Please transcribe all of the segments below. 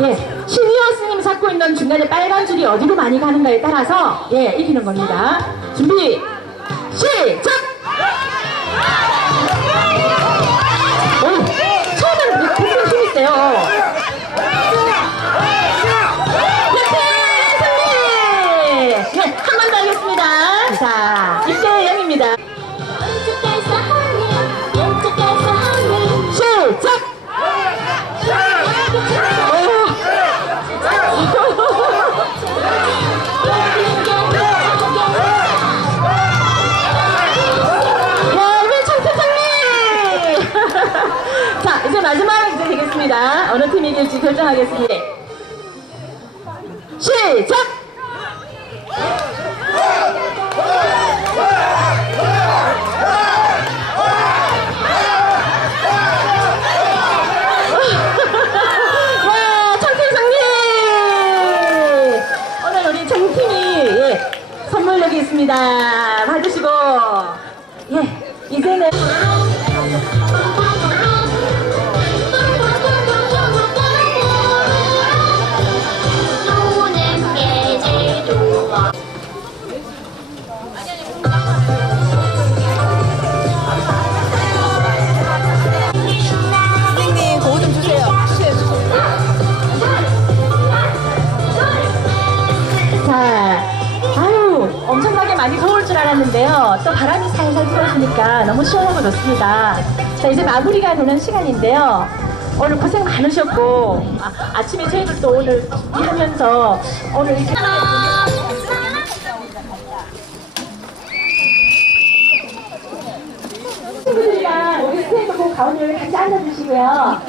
예, 신이어 스님 잡고 있는 중간에 빨간 줄이 어디로 많이 가는가에 따라서 예, 이기는 겁니다. 준비, 시작! 오, 처음에는 굉장히. 승리! 네, 한번 더 하겠습니다. 자, 1대 0입니다. 팀이 이길지 결정하겠습니다. 시작! 또 바람이 살살 불어주니까 너무 시원하고 좋습니다. 자, 이제 마무리가 되는 시간인데요. 오늘 고생 많으셨고, 아, 침에 저희들 또 오늘 일하면서 오늘 이렇게. 스테이크 가운데를 같이 앉아주시고요.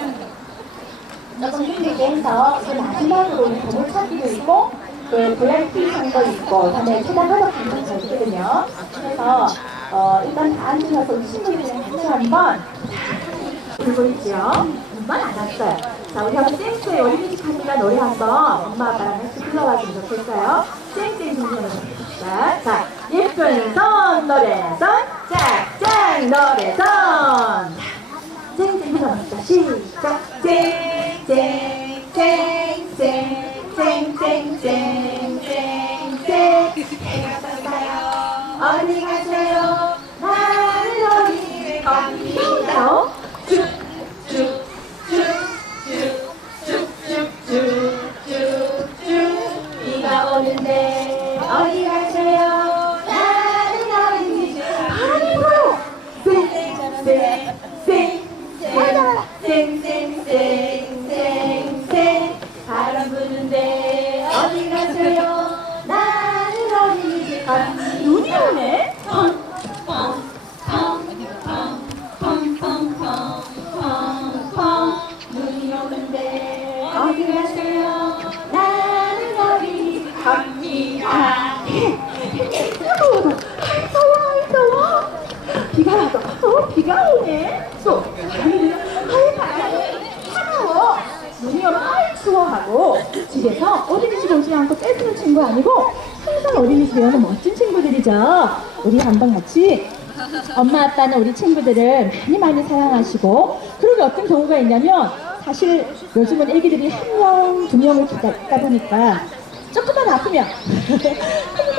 조금 힘들게 해서 그 마지막으로 보물 찾기도 있고 그 VIP 선거 있고 다음에 최단 하덕 분도 있거든요. 그래서 어, 일단 다 앉으셔서 같이 한번 들고 있죠. 엄마는 안 왔어요. 자, 우리 한번 땡스의 어린이집 하니까 노래 한번 엄마 아빠랑 같이 불러봐주면 좋겠어요. 땡땡 정도는 자, 자, 예쁜 손 노래선 짝짝 노래선 쨍쨍 불러봅시다. 시작. 쨍쨍쨍쨍쨍쨍쨍쨍쨍 어디 가세요? 나는 어디 갑니다. 쭉쭉쭉쭉쭉쭉쭉쭉 비가 오는데 어디 가 더워 더워 더워 비가 와서 어 비가 오네 또 바람이 아이 바람이 차가워 눈이 오면 아이 추워하고 집에서 어린이집 오지 않고 떼쓰는 친구 아니고 항상 어린이집에 오는 멋진 친구들이죠 우리 한번 같이 엄마 아빠는 우리 친구들을 많이 많이 사랑하시고 그리고 어떤 경우가 있냐면 사실 요즘은 애기들이 한 명, 두 명을 키우다 보니까 조금만 아프면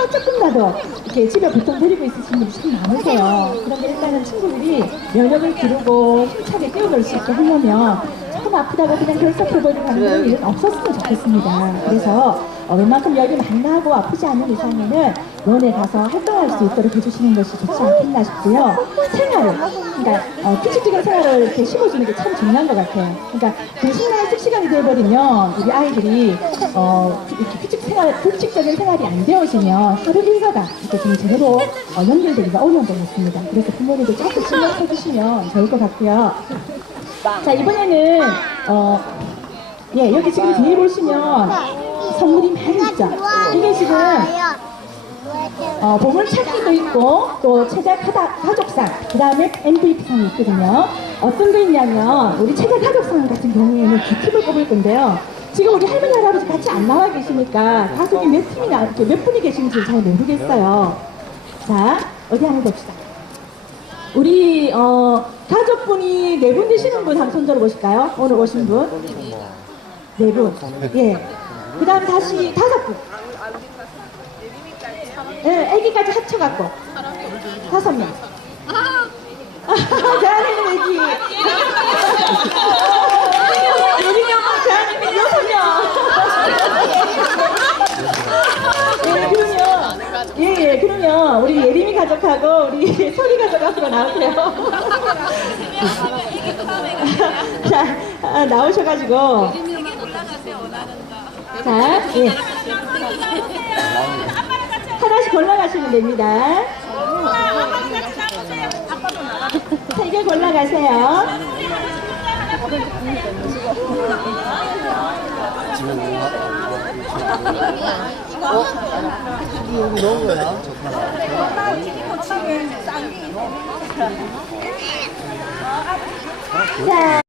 조금만 조금이라도 이렇게 집에 보통 데리고 있으신 분이 참 많으세요. 그런데 일단은 친구들이 면역을 기르고 힘차게 뛰어놀 수 있게 하려면 조금 아프다고 그냥 결석해버리고 하는 그런 일은 없었으면 좋겠습니다. 그래서 어, 웬만큼 열이 만나고 아프지 않은 이상에는 원에 가서 활동할 수 있도록 해주시는 것이 좋지 않겠나 싶고요. 생활을, 그러니까 어, 규칙적인 생활을 이렇게 심어주는 게 참 중요한 것 같아요. 그러니까 그 시간이 특시간이 되어버리면 우리 아이들이 어, 이렇게 규칙 생활, 규칙적인 생활이 안 되어지면 하루 일과가 이렇게 좀 제대로 어, 연결되기가 어려운 것 같습니다. 그래서 부모님들 조금 신경 써주시면 좋을 것 같고요. 자 이번에는 어, 예 여기 지금 뒤에 보시면 선물이 많이 있죠. 이게 지금 어, 보물찾기도 있고 또 가다, 가족상 그 다음에 MVP상이 있거든요. 어떤 거 있냐면 우리 최대 가족상 같은 경우에는 두 팀을 뽑을 건데요. 지금 우리 할머니 할아버지 같이 안 나와 계시니까 가족이 몇 팀이나 몇 분이 계신지 잘 모르겠어요. 자 어디 한번 봅시다. 우리 어, 가족분이 네 분 되시는 분 한번 손 들어 보실까요? 오늘 오신 분. 네 분. 예. 그 다음 다시 다섯 분. 예, 애기까지 합쳐갖고. 다섯 명. 대한민국 애기. 예림이 엄마 대한민국 여섯 명. 예, 그럼요. 예, 예, 그럼요. 우리 예림이 가족하고 우리 소리 가족 앞으로 나오세요. 자, 아, 나오셔가지고. 자, 예. 하나씩 골라가시면 됩니다. 세 개 골라가세요. 자.